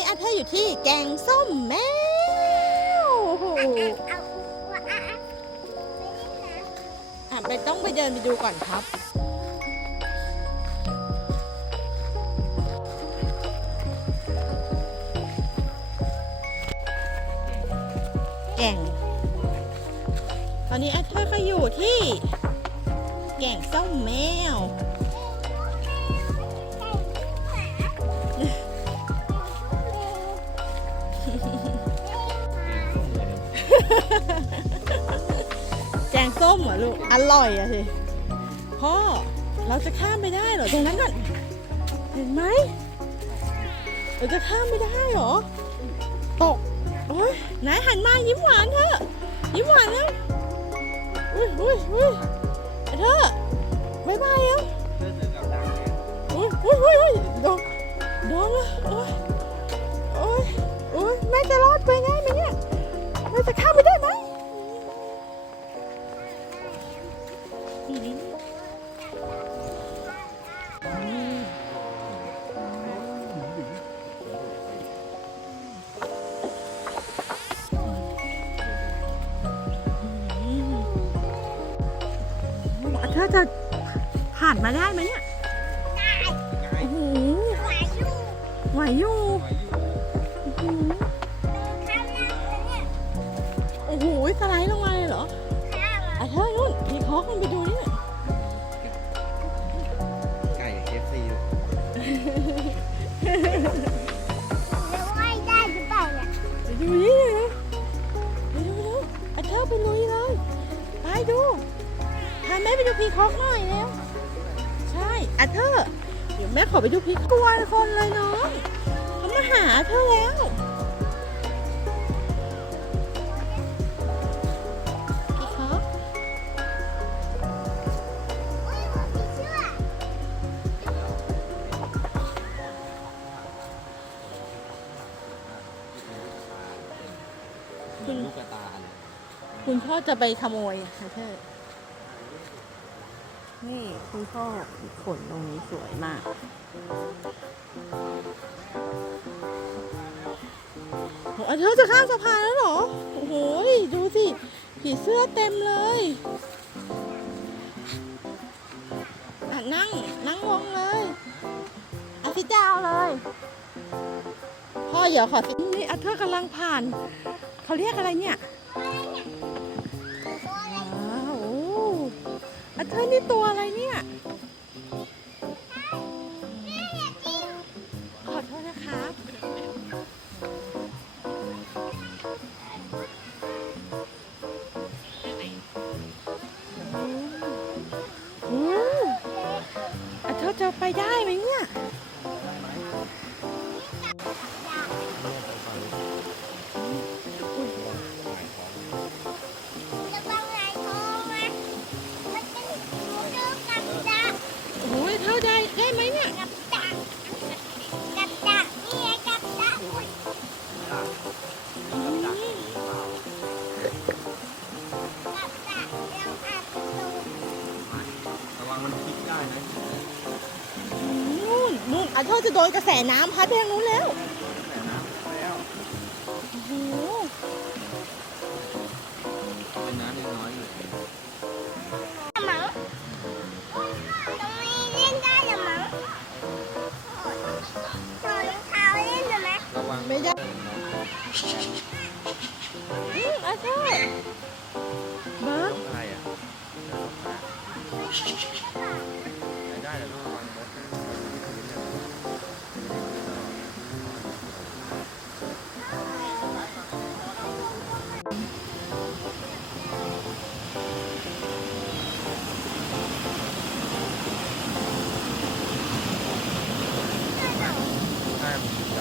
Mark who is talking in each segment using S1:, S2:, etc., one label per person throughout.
S1: นี้อาเธอร์อยู่ที่แกงส้มแมวโอ้โห
S2: เอาไม่ได้นะ
S1: อะไปต้องไปเดินไปดูก่อนครับแก่ง ตอนนี้อาเธอร์ก็อยู่ที่แก่งส้มแมว แกงส้มเหรอลูก อร่อยอะสิ พ่อ เราจะข้ามไปได้เหรอตรงนั้นน่ะเห็นไหมเราจะข้ามไม่ได้เหรอ ตกโอ้ยไหนหันมายิ้มหวานเถอะ ยิ้มหวานแล้วอุ้ยอุ้ยอุ้ยเธอบายบายแล้วอุ้ยอุ้ยอุ้ยอุ้ยโดนโดนแล้วโอ้ยโอ้ยโอ้ยแม่จะรอดไปได้ไหม แม่จะข้ามไปได้ไหมเธอจะผ่านมาได้ไหมเนี่ยโอ้โห
S2: หวายอยู่
S1: ไหวอยู่ สไลด์ลงมาเลยเหรอ
S2: ข้างอะ
S1: อะเธอนู่นมีคอขึ้นไปดูนี่
S3: ไก่เคฟซี
S2: แล้วว่ายได้หรือเปล่าเนี่ย
S1: ไปดูนี่เลยไปดูดูอะเธอไปลุยเลยไปดูพาแม่ไปดูพีคอกหน่อยเร็วใช่อะเธอเดี๋ยวแม่ขอไปดูพีคตัวคนเลยน้องเขามาหาเธอแล้ว พ่อจะไปขโมยค่ะเธอนี่คุณพ่อขนตรงนี้สวยมาก โอ้เธอจะข้ามสะพานแล้วเหรอ โอ้โห ดูสิ ผีเสื้อเต็มเลยอะนั่ง นั่งลงเลยอาซิดาวเลย พ่อเดี๋ยวขอสินี่อาเธอร์กำลังผ่าน เขาเรียกอะไรเนี่ย เธอร์นี่ตัวอะไรเนี่ยขอโทษนะครับโอ้อเธอจะไปได้ไหมเนี่ย
S2: นนู่น
S1: อาเธอร์จะโดนกระแสน้ำพัดไปทางนู้นแล้ว
S3: แต่น้ำแล้ว
S1: โอ้โห
S3: เป็นน้ำยังน้อยอยู่
S2: มั้งตรงนี้เล่นได้เหรอมั้งถอดรองเท้าเล่นเหรอไหม
S3: ระวัง
S1: ไม่ได้อืมอาเธอร์เบิร์ด
S3: ได้อะได้แต่ต้องระวั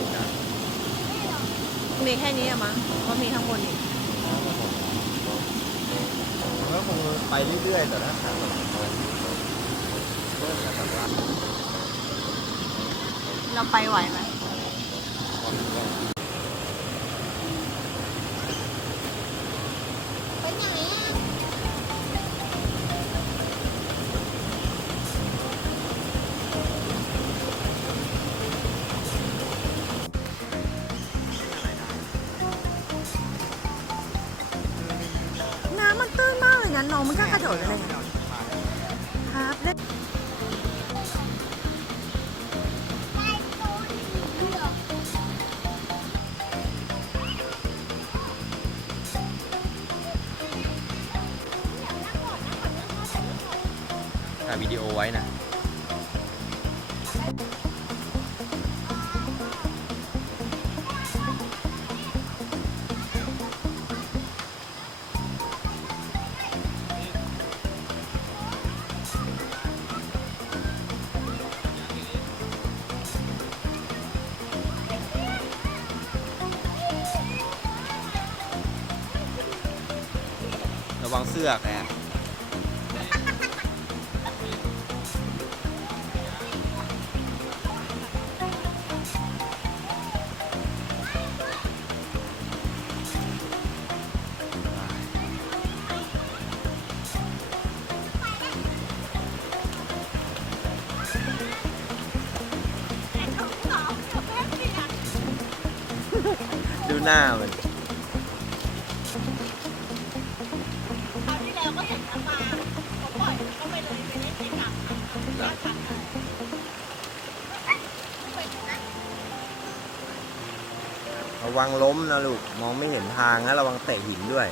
S3: มจับจับ
S1: มีแค่นี้อะมั้งก็มีข้างบนอีก
S3: มันก็คงไปเรื่อยๆแต่ถ้าขาดแบบเริ่มจะแบบว่า
S1: เราไปไหวไหม มันก็กระโดดไปเลยครับเล่น
S3: ถ่ายวิดีโอไว้นะ ระวังเสื้อกแอบดูหน้ามัน ระวังล้มนะลูก มองไม่เห็นทางนะระวังเตะหินด้วย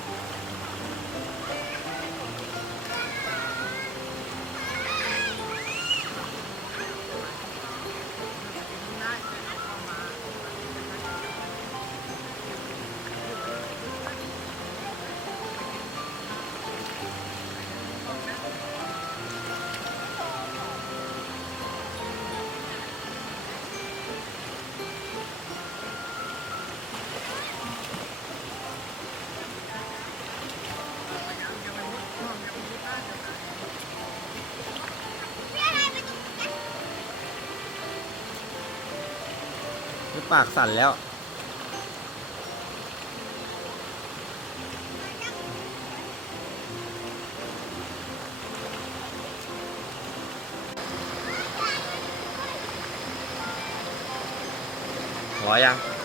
S3: ปากสั่นแล้วหอยัง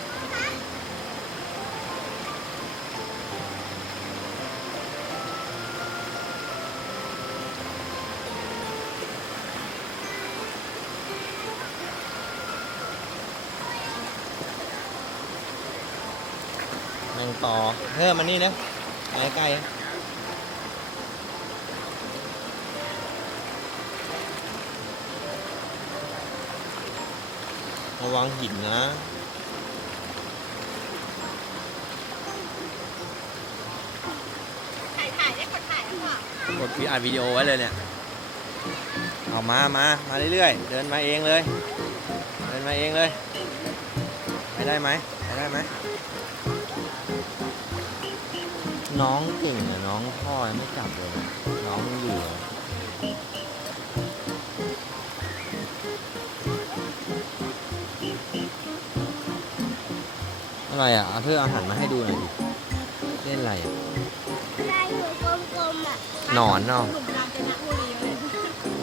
S3: ต่อเฮ้ยมานี่นะมาใกล้ๆระวังหินนะ
S2: ถ่ายถ่ายได้กดถ่ายแล้วค่ะ
S3: กดวีอัดวิดีโอไว้เลยเนี่ย เอามามามาเรื่อยๆ เดินมาเองเลย เดินมาเองเลย ไปได้ไหมไปได้ไหม น้องเก่งอะน้องพ่อยังไม่จับเลยน้องยังอยู่อะอะไรอะเอาเพื่อเอาอาหารมาให้ดูหน่อยดิเล่นอะไรอะ
S2: อะไรอยู่กลมๆอะ
S3: หนอนเนาะ
S1: หนุ่มกาญจนบุรีเลย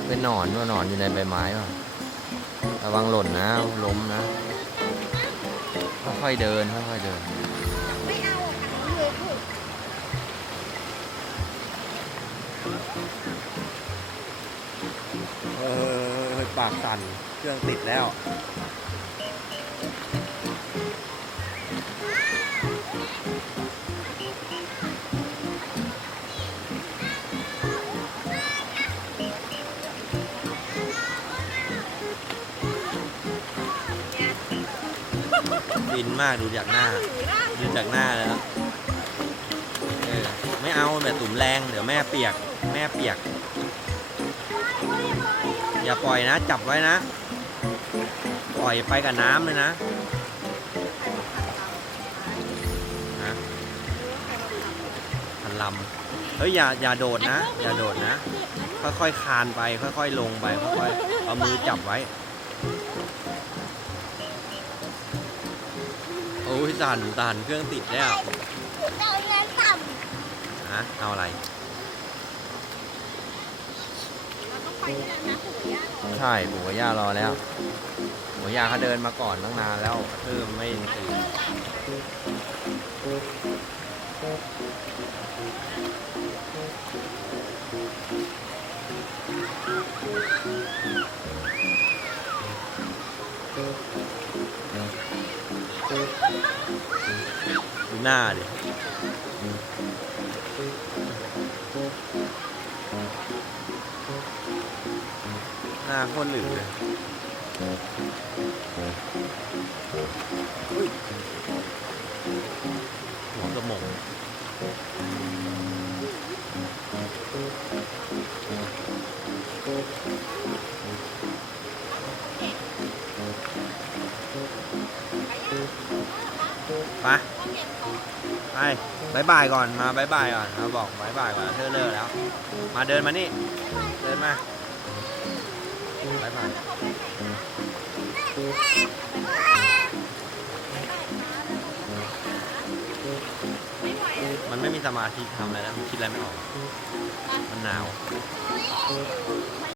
S3: เป็นหนอนว่าหนอนอยู่ในใบไม้ว่ะระวังหล่นนะล้มนะค่อยๆเดินค่อยๆเดิน
S2: ไม่เอาอะเลยถูก
S3: เออปากสั่น เครื่องติดแล้ว บินมากดูจากหน้า ดูจากหน้าแล้ว เออ ไม่เอาแบบตุ่มแรง เดี๋ยวแม่เปียก ม่เปียก อย่าปล่อยนะ จับไว้นะ ปล่อยไปกับน้ำเลยนะนะพันลำเฮ้ยอย่าอย่าโดดนะ อย่าโดดนะ ค่อยๆคลานไป ค่อยๆลงไปค่อยๆเอามือจับไว้โอ้ยสั่นสั่นเครื่องติดแล้ว
S2: เดินเงินต่
S3: ฮะเอาอะไร ใช่ปู่กับย่ารอแล้วปู่กับย่าเขาเดินมาก่อนตั้งนานแล้วเพิ่มไม่ตื่นดูหน้าดิ หน้าโคตรหลือเลยหัวกระหม่อมไปไปบายบายก่อน มาบายบายก่อนเราบอกบายบายก่อนเธอเลิกแล้ว มาเดินมานี่ เดินมา บายบายมันไม่มีสมาธิทำอะไรแล้วมันคิดอะไรไม่ออก มันหนาว